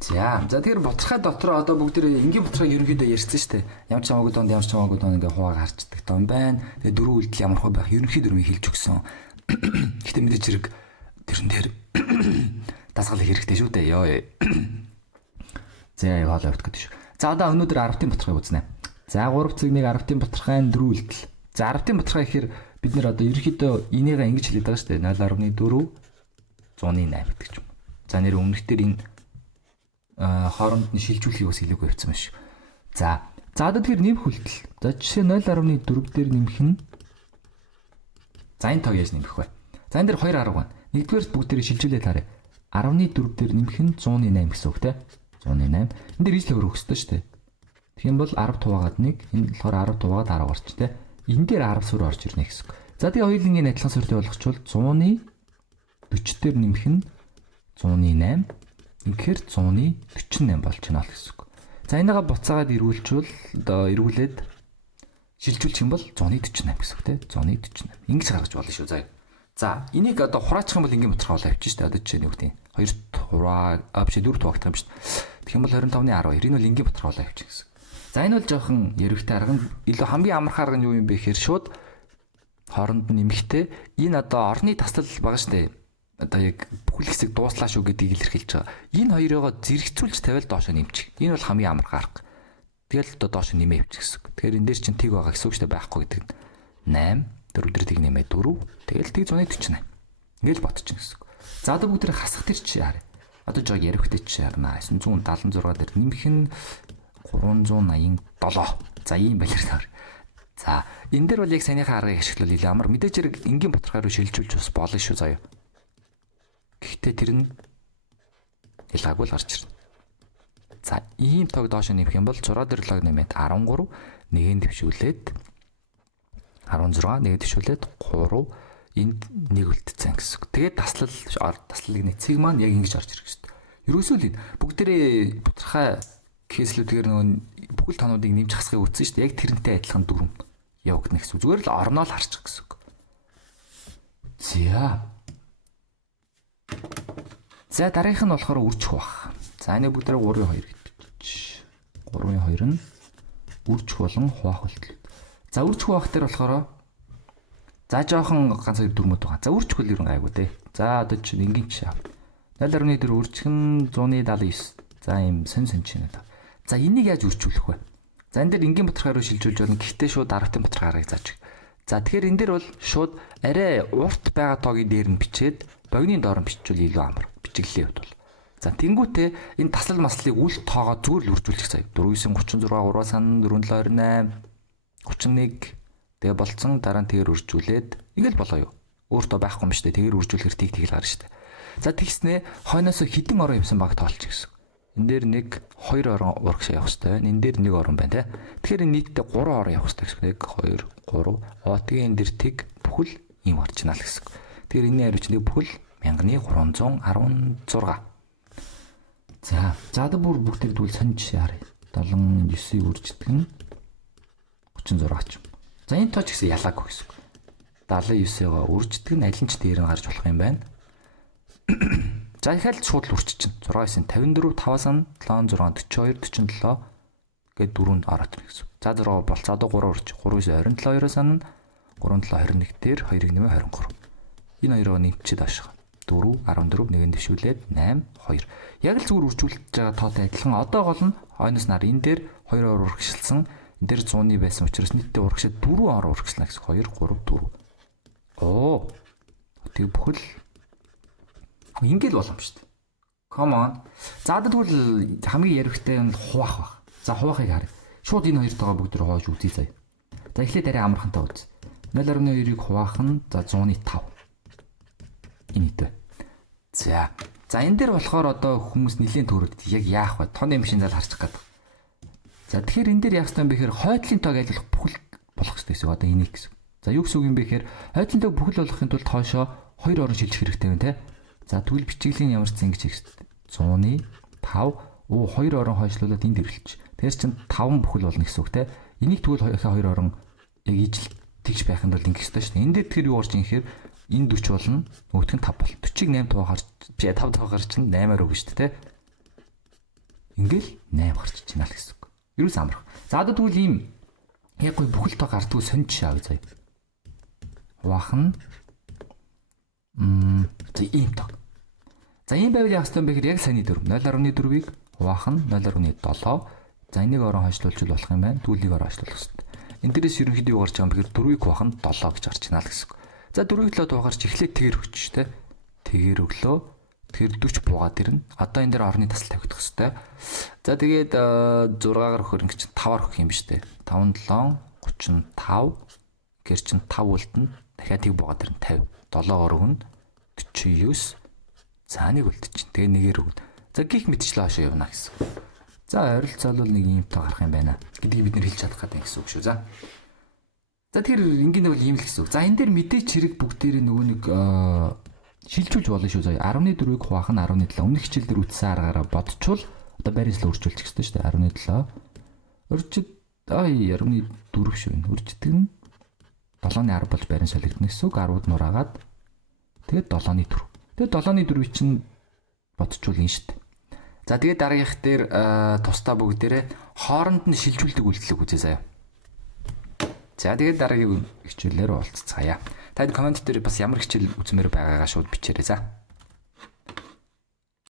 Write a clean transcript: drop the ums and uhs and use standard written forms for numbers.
За тэгэхээр боцорхой дотор одоо бүгд энгийн боцорхой ерөнхийдөө ярьсан шүү дээ. Ямар ч хамаагүй донд ингээ хуваагаар харцдаг том байна. Тэгээ дөрөв үйлдэл ямар хөө байх ерөнхий дүрмийг хэлж өгсөн. Гэтэ мэдээж хэрэг тэрэн дээр дасгал хэрэгтэй шүү дээ. Ёо. За яваалаа явах гэдэг шүү. За одоо өнөөдөр 10-ын боцорхойг үзнэ. За 3 цэгнийг 10-ын боцорхойн дөрөв үйлдэл. За 10-ын боцорхой гэхээр бид нэр одоо ерөнхийдөө энийгээ ингэж хэлээд байгаа шүү дээ. 0.4 108 гэдэг ч юм. За нэр өмнөхдөр энэ хооронд нь шилжүүлэхийг бас хэлээгүй явцсан байна шүү. За одоо тэгэхээр нэмэх үйлдэл. За жишээ 0.4 дээр нэмэх нь за энэ тоо яаж нэмэх вэ? За энэ дээр 2 арга байна. Нэгдүгээр бүгдээрээ шилжүүлээд харъя. 14 дээр нэмэх нь 108 гэсэн үг те. 108. Энд дээр ижил хөрөх хөстэй шүү дээ. Тэгэх юм бол 10 туваагаад 1, энэ болохоор 10 туваагаад 10 орч те. Энэ дээр 10 сүр орж ирнэ гэсэн үг. За тэгээ хоёулынгийн адилхан сүртэй болгочвол 100-ы 40 дээр нэмэх нь 108. Инхээр 148 болж байна л гэсэн үг. За энийгээ буцаагаад эргүүлжүүл одоо эргүүлээд шилжүүлчих юм бол 148 гэсэн үг те. 148. Ингэж гаргаж болно шүү. За энийг одоо хураачих юм бол энгийн боцорхой болоо авчих шүү дээ. Одоо жишээ нь юу гэдэг 2 хураа авч 4 хуваагдах юм шүү дээ. Тэгэх юм бол 25-ны 12. Энэ бол энгийн боцорхой болоо авчих гэсэн. За энэ бол жоохон яригтай арга нь илүү хамгийн амархан арга нь юу юм бэ гэхээр шууд хооронд нь нэмэхтэй энэ одоо орны таслал байгаа шүү дээ. Одоо яг бүхэл хэсэг дууслаа шүү гэдгийг илэрхийлж байгаа. Энэ хоёроо зэрэгцүүлж тавиал доошо нэмчих. Энэ бол хамгийн амархан арга. Тэгэл одоо доошо нэмээ явчих гэсэн. Тэгэхээр энэ дээр чинь тэг байгаа гэсэн үг шүү дээ байхгүй гэдэг нь 8 4 дээр тэг нэмээ 4 тэгэл тэг 148. Ингээл ботчих гэсэн. За одоо бүгд хасах тэр чи харъя. Одоо жоо ярихтэй чи харна. 976 дээр нэмэх нь 387. За ийм байлэр. За энэ дээр бол яг саяныхаа аргыг ашиглал илүү амар. Мэдээж хэрэг энгийн боцорхой руу шилжүүлж бас болно шүү заяа. Гэхдээ тэр нь ялгаагүй л гарч ирнэ. За ийм тог доош нэмэх юм бол 6 дээр лог нэмээд 13 нэгэнд төвшүүлээд 16 нэгэнд төвшүүлээд 3 энд нэг үлдсэн гэсэн. Тэгээд таслалыг нэцгийг маань яг ингэж орж ирэх гэсэн. Ерөөсөө л энэ бүгдээрээ боцорхой кейслүүдээр нөгөө бүхэл тонуудыг нэмж хасахыг үтсэн шүү дээ. Яг тэрнтэй адилхан дүрм явагдана гэсэн. Зүгээр л орноо л харчих гэсэн. За дараагийнх нь болохоор үржих бах. За энэ бүгдээрээ 3-2 гэж. 3-2 нь үржих болон хуваах үйлдэл. За үржих бах дээр болохоор за жоохон ганцхан дүрмүүд байгаа. За үржих үйл ерөн гайгүй те. За одоо чинь энгийн жишээ. 0.4 үржих нь 179. За ийм сонь чинь байна. За энийг яаж үржүүлэх вэ? За энэ дээр энгийн боцорхой руу шилжүүлж болно. Гэхдээ шууд 10-ын боцорхой аргыг зааж. За тэгэхээр энэ дээр бол шууд арай урт байгаа тоогийн дээр нь бичээд богино доор нь бичвэл илүү амар. Бичиглэлийн хувьд бол. За тэнгуүтээ энэ таслал маслыг үл тоогоо зүгээр л үржүүлчих сая. 4936 3 сан 4728 31 тэгээ болцсон дараа нь тэгээр үржүүлээд ингээл болоо юу. Өөртөө байхгүй юм штэ. Тэгээр үржүүлэхэр тэгэл гарна штэ. За тэгснээ хойноос хідэн орон явсан баг тоолчих гэсэн. Энэ дээр нэг 2 орон урагшаа явах хэрэгтэй байна. Энэ дээр 1 орон байна те. Тэгэхээр нийтдээ 3 орон явах хэрэгтэй гэсэн. 1 2 3. Тэгээ энэ дээр тэг бүхэл ийм орчнаа л гэсэн. Тэгэхээр энэний хариуцлага бүхэл 1316. За одоо бүр бүгдээр дүүл сонь жишээ харъя. 79-ийг үрждэг нь 36 ч юм. За энэ тооч гэсэн ялаагүй гэсэн. 79-ийг үрждэг нь аль нь ч дээр нь гарч болох юм байна. За ихэл шууд л үрчиж чинь 6-9 54 5-аас нь 7 6 42 47 гээд 4-нд ороод ирнэ гэсэн. За 6 болцоо одоо 3 үрж 3-9 27 2-аас нь 3-7 21 дээр 2-ыг нэмээ 23. Энэ хоёроо нэмчихэд ашиг. 4 14 нэгэнд төвшүүлээд 8 2. Яг л зүгээр үржүүлж байгаа тоотой адилхан. Одоо гол нь хойноос нар энэ дээр 2 ор урагшилсан. Энэ дээр 100-ны байсан учраас нийтдээ урагшаад 4 ор урагшлаа гэсэн. 2 3 4. Оо. Тэг бүхэл ингээл болом шүү дээ. Come on. За тэгвэл хамгийн ярихтай нь хуваах баг. За хуваахыг харъя. Шууд энэ хоёр тоогоо бүгд хувааж үзье заяа. За эхлээд арай амархантай үз. 0.2-ыг хуваах нь за 100-ны 5. Инээдэ. За энэ дээр болохоор одоо хүмүүс нэлийн төрөд яг яах вэ? Тооны машин зал харчих гэдэг. За тэгэхээр энэ дээр яах ёстой юм бэ гэхээр хойдлын тоог айлуулах бүхэл болох ёстой гэсэн. Одоо энийг гэсэн. За юу гэсэн үг юм бэ гэхээр хойдлын тоог бүхэл болгохын тулд хоошоо 2 орон шилжих хэрэгтэй байна те. За тэгвэл бичиглийн ямар ч зин гэж хэлсэн. 100-ны 5 2 орон хойшлуулад энд ирэлч. Тэгэхээр чинь 5 бүхэл болно гэсэн үг те. Энийг тэгвэл 2 орон яг ижил тэгж байх нь бол ингэх ёстой шнэ. Энд дээр тэгэхээр юу орж ийн гэхээр энэ 40 болно. Нөгөөх нь 5 болно. 40-ыг 8 тоо гарч 5 тоо гарч чинь 8-аар өгнө шүү дээ те. Ингээл 8 гарч ичнэ л гэсэн үг. Ерөөс амарх. За одоо тэгвэл ийм яг гой бүхэл тоо гардгүй сонч шаав заяа. Хуваах нь за ийм тоо. За ийм байвал яах ёстой юм бэ гэхээр яг саяны 4 0.4-ийг хуваах нь 0.7. За энийг орон хойшлуулж болох юм байна. Дүүлийг орон хойшлуулах ёстой. Энэ дээрээс ерөнхийдөө юу гарч байгаа юм бэ гэхээр 4-ийг хуваах нь 7 гэж гарч ийнаа л гэсэн үг. За 4-ийг 7-д хуваахарч эхлээд тэгэр өгч штэ. Тэгэр өглөө. Тэгэхээр 40 буугаад ирнэ. Одоо энэ дээр орны тасал тавигдах ёстой. За тэгээд 6-аар өгөхөр ингэ чинь 5-аар өгөх юм биш үү? 5 7 35 гэр чинь 5 үлдэн дахиад тэг буугаад ирнэ 50. 7-оор өгнө 49. За нэг үлдчихин. Тэгээ нэгээр өгнө. За гих мэтчлээ хашаа явна гэсэн. За ойролцоол нэг юм тоо гарах юм байна гэдгийг бид нэр хэлж чадах гэдэг гэсэн үг шүү. За тэр энгийн бол ийм л гэсэн үг. За энэ дээр мэдээч хэрэг бүгдээрээ нөгөө нэг шилжүүлж болно шүү. За 14-ийг хуваах нь 17. Өмнөх хичээл дээр үтсэн аргаараа бодчвол одоо байрнаас л өөрчилчих ёстой шүү дээ. 17. Өрчөд 14 шүү. Өрчдөг нь 7-ны 10 болж байран солигдно гэсэн үг. 10-д нураагаад тэгээд 7-ны 4. Тэгээд 7-ны 4 чинь бодчвол энэ шүү дээ. За тэгээд дараагийнх дээр тусдаа бүгдээрээ хооронд нь шилжүүлдэг үйлдэлийг үзье заяа. За тэгээд дараагийн хичээлээр уулзцаая. Танд комент дээр бас ямар хичээл үзмээр байгаагаа шууд бичээрэй за.